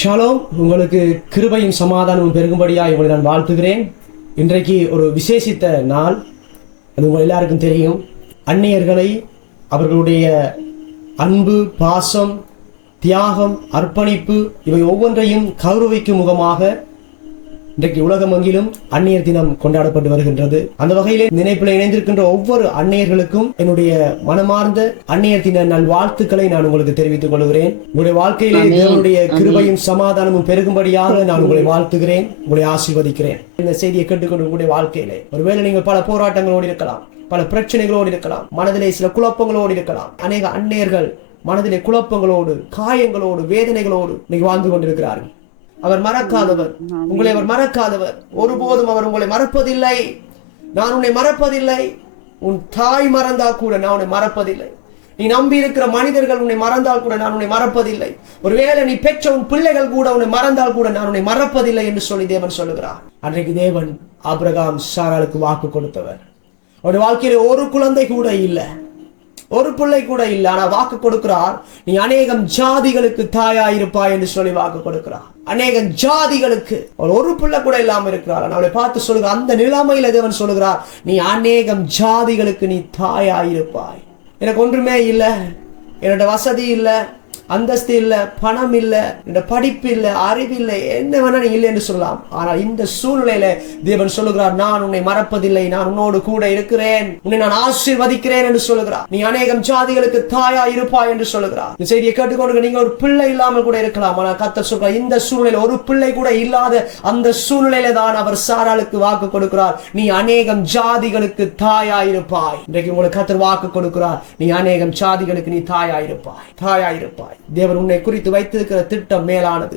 Shalom. உங்களுக்கு கிருபையும் சமாதானமும் பெருகும்படியாக உங்களை நான் வாழ்த்துகிறேன். இன்றைக்கு ஒரு விசேஷித்த நாள். அது உங்கள் எல்லாருக்கும் தெரியும். அந்நியர்களை அவர்களுடைய அன்பு, பாசம், தியாகம், அர்ப்பணிப்பு இவை ஒவ்வொன்றையும் கௌரவிக்கும் முகமாக இன்றைக்கு உலகமெங்கிலும் அந்நியர் தினம் கொண்டாடப்பட்டு வருகின்றது. அந்த வகையிலே நினைப்பில் இணைந்திருக்கின்ற ஒவ்வொரு அந்நியர்களுக்கும் என்னுடைய மனமார்ந்த அந்நியர் தின நல்வாழ்த்துக்களை நான் உங்களுக்கு தெரிவித்துக் கொள்கிறேன். உங்களுடைய வாழ்க்கையிலே தேவனுடைய கிருபையும் சமாதானமும் பெருகும்படியாக நான் உங்களை வாழ்த்துகிறேன், உங்களை ஆசீர்வதிக்கிறேன். இந்த செய்தியை கேட்டுக்கொண்டு உங்களுடைய வாழ்க்கையிலே ஒருவேளை நீங்கள் பல போராட்டங்களோடு இருக்கலாம், பல பிரச்சனைகளோடு இருக்கலாம், மனதிலே சில குழப்பங்களோடு இருக்கலாம். அநேக அந்நியர்கள் மனதிலே குழப்பங்களோடு, காயங்களோடு, வேதனைகளோடு நீங்க வாழ்ந்து கொண்டிருக்கிறார்கள். அவர் மறக்காதவர், உங்களை அவர் மறக்காதவர். ஒருபோதும் அவர் உங்களை மறப்பதில்லை. நான் உன்னை மறப்பதில்லை. உன் தாய் மறந்தால் கூட நான் உன்னை மறப்பதில்லை. நீ நம்பி இருக்கிற மனிதர்கள் உன்னை மறந்தால் கூட நான் உன்னை மறப்பதில்லை. ஒருவேளை நீ பெற்ற உன் பிள்ளைகள் கூட உன்னை மறந்தால் கூட நான் உன்னை மறப்பதில்லை என்று சொல்லி தேவன் சொல்லுகிறார். அன்றைக்கு தேவன் ஆபிரகாம் சாராளுக்கு வாக்கு கொடுத்தவர். அவருடைய வாழ்க்கையில ஒரு குழந்தை கூட இல்லை, ஒரு பிள்ளை கூட இல்லை. ஆனா வாக்கு கொடுக்கிறார், நீ அநேகம் ஜாதிகளுக்கு தாயாயிருப்பாய் என்று சொல்லி வாக்கு கொடுக்கிறார். அநேகம் ஜாதிகளுக்கு. ஒரு பிள்ளை கூட இல்லாம இருக்கிறார். அவளை பார்த்து சொல்லுகிறார், அந்த நிலைமையில தேவன் சொல்லுகிறார், நீ அநேகம் ஜாதிகளுக்கு நீ தாயாயிருப்பாய். எனக்கு ஒன்றுமே இல்லை, என்னோட வசதி இல்லை, அந்தஸ்து இல்ல, பணம் இல்ல, இந்த படிப்பு இல்ல, அறிவு இல்லை, என்ன வேணா நீ இல்லை என்று சொல்லலாம். ஆனால் இந்த சூழ்நிலையில தேவன் சொல்லுகிறார், நான் உன்னை மறப்பதில்லை, நான் உன்னோடு கூட இருக்கிறேன், உன்னை நான் ஆசீர்வதிக்கிறேன் என்று சொல்லுகிறார். நீ அநேகம் ஜாதிகளுக்கு தாயா இருப்பாய் என்று சொல்லுகிறார். இந்த செய்தியை கேட்டுக்கொண்டு நீங்க ஒரு பிள்ளை இல்லாமல் கூட இருக்கலாம். ஆனால் கர்த்தர் சொல்றார், இந்த சூழ்நிலையில ஒரு பிள்ளை கூட இல்லாத அந்த சூழ்நிலையில தான் அவர் சாராளுக்கு வாக்கு கொடுக்கிறார், நீ அநேகம் ஜாதிகளுக்கு தாயா இருப்பாய். இன்றைக்கு உங்களுக்கு கர்த்தர் வாக்கு கொடுக்கிறார், நீ அநேகம் ஜாதிகளுக்கு நீ தாயா இருப்பாய், தாயா இருப்பாய். தேவன் உன்னை குறித்து வைத்திருக்கிற திட்டம் மேலானது.